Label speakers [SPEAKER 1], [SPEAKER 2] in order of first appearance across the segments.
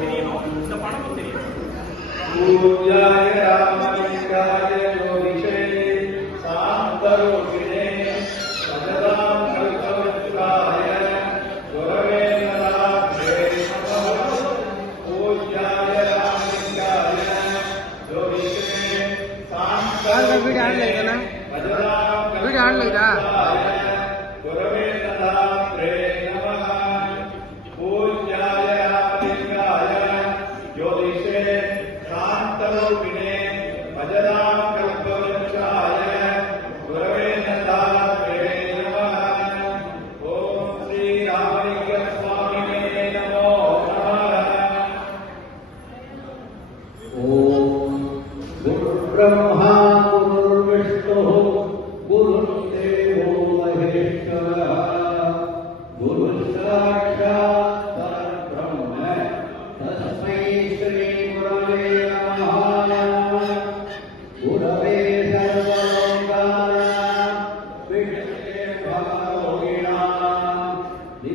[SPEAKER 1] தெரியணும் இந்த பணமும் தெரியணும்
[SPEAKER 2] வீடு ஆடல இதுனா வீடு
[SPEAKER 3] ஆடல இதா Brahma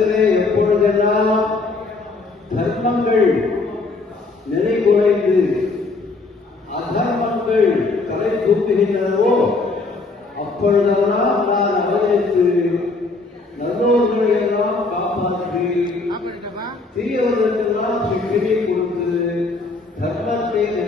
[SPEAKER 3] உலகத்திலே எப்பொழுதெல்லாம் தர்மங்கள் நிறைகுறைந்து அதர்மங்கள் தலை தூக்குகின்றனவோ அப்பொழுதெல்லாம் நான் அவதரித்து நல்லோர்களை எல்லாம் காப்பாற்றி தீயவர்களுக்கெல்லாம் சிக்கினை கொடுத்து